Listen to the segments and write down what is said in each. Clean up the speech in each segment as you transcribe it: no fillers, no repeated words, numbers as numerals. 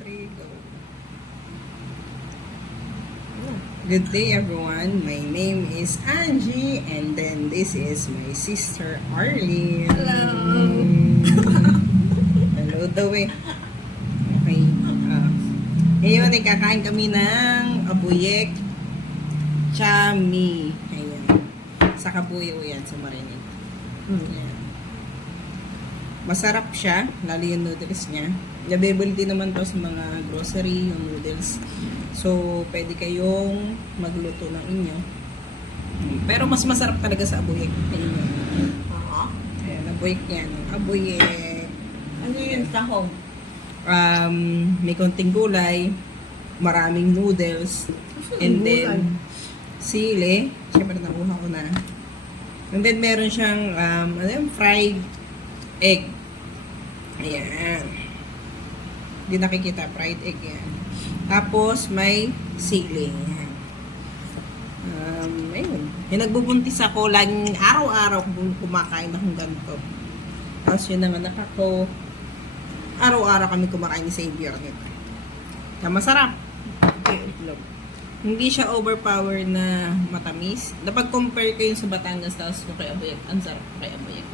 3, go. Good day everyone. My name is Angie and then this is my sister Arlene. Hello. Hello daw eh. Okay. Ngayon ay kakain kami ng abuyek chami. Ayan. Sa kabuyo yan sa Marinig. Ayan. Masarap siya, lalo yung noodles niya. Available din naman to sa mga grocery, yung noodles. So, pwede kayong magluto ng inyo. Pero mas masarap talaga sa abuyek. Ayan, abuyek yan. Abuyek. Ano yung sahog? May konting gulay, maraming noodles, and then sili. Siyempre, nakuha ko na. And then, meron siyang fried egg. Ayan. Hindi nakikita, fried egg yan. Tapos, may sili. Ayun. Yung nagbubuntis ako, laging araw-araw kumakain akong ganito. Tapos, yun naman ako, araw-araw kami kumakain ni Xavier nito. Na masarap. Hindi siya overpower na matamis. Napag-compare ko yung sa Batangas tapos ko kay abuyek. Ang sarap kay abuyek.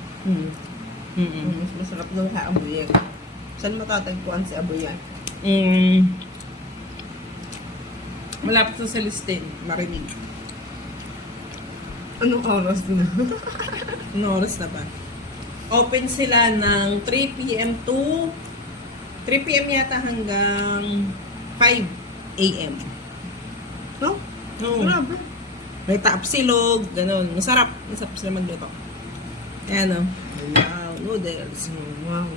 Mas masarap nung sa abuyek. Saan matatagpuan si abuyek? Malapit sa Celestine, Marinig. Anong oras na? Anong oras na ba? Open sila ng 3 p.m. to 3 p.m. yata hanggang 5 a.m. No? Oo. Grabe. May tapsilog, ganun. Masarap. Masarap sila magluto. Ayan o. Wow, noodles. Wow.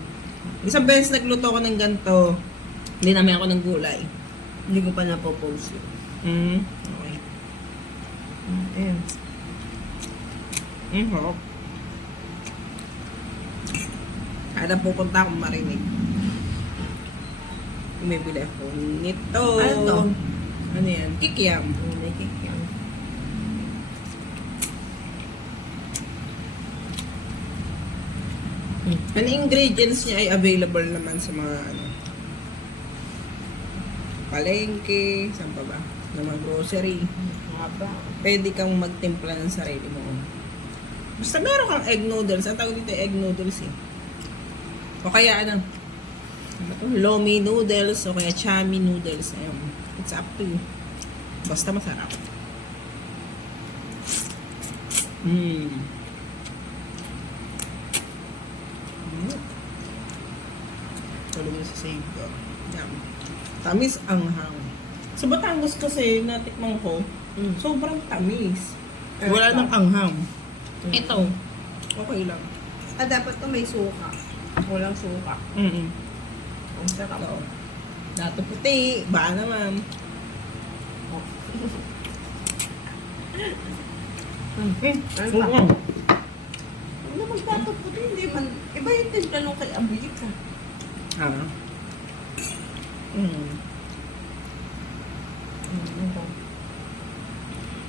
Isang beses nagluto ko ng ganito. Hindi namin ako ng gulay. Hindi ko pa napopost yun. Okay. Ayan. Harap. Kada pupunta akong Marinig. Bumibili ako nito. Ano to? Ano yan? Kikiam. May cake yan. Ang ingredients niya ay available naman sa mga palengke, saan pa ba? Sa mga grocery. Haba. Pwede kang magtimpla ng sarili mo. Basta meron kang egg noodles. Ang tawag dito egg noodles eh. O kaya ano to? Lomi noodles o kaya chami noodles. Ayun. It's up to you. Basta masarap. Tulog yung sa save ko. Yum. Tamis ang hang. Sa Batangas kasi natikman ko, sobrang tamis. Wala nang anghang. Ito, okay lang. Dapat to may suka. Walang suka. Ang sarap. So, dato puti, ba naman. Ano Oo. pa? Ano magdato po hindi man. Iba yung timpla nung kay abuyek ha. Ah.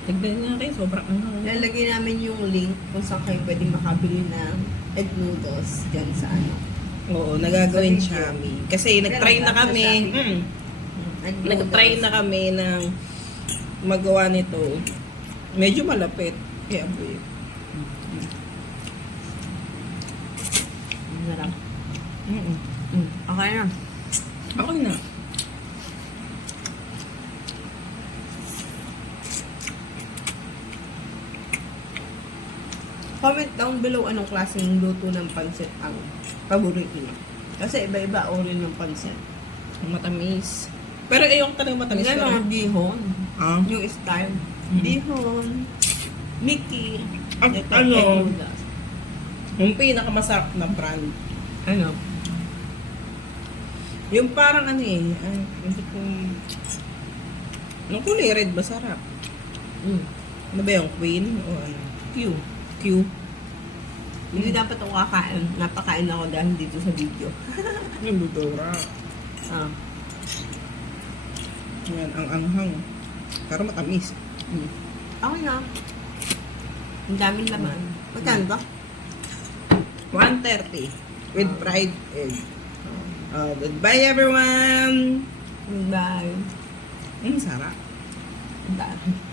Tignan nga kayo, sobrang anghang. Lalagay namin yung link kung saan kayo pwede makabili ng egg noodles dyan sa ano. Oo, nagagawin Sa video. chami. Kasi nag-try na kami. Egg Nag-try na kami ng magawa nito. Medyo malapit. Kaya boy. Ang sarap. Okay na. Okay na. Comment down below anong klaseng luto ng pansit ang paborito niyo. Kasi iba-iba uri ng pansit. Matamis. Pero yung talagang matamis. May Pero, mga bihon. ah, Yung style. Bihon. Mickey. Ang Ito, ano? egg noodles. yung pinakamasarap na brand. Ano? Yung parang ano eh. Hindi ko... Anong kulay? Red ba sarap? Ano ba yung queen? O ano? Q. Q. Hindi dapat ako kakain. Napakain ako dahil dito sa video. Yung budora. Ah. Yan, ang anghang. Pero matamis. Okay na. Ang daming laman. Magkano ba? 130 with fried egg. Goodbye everyone! Bye. Sarap. Bye.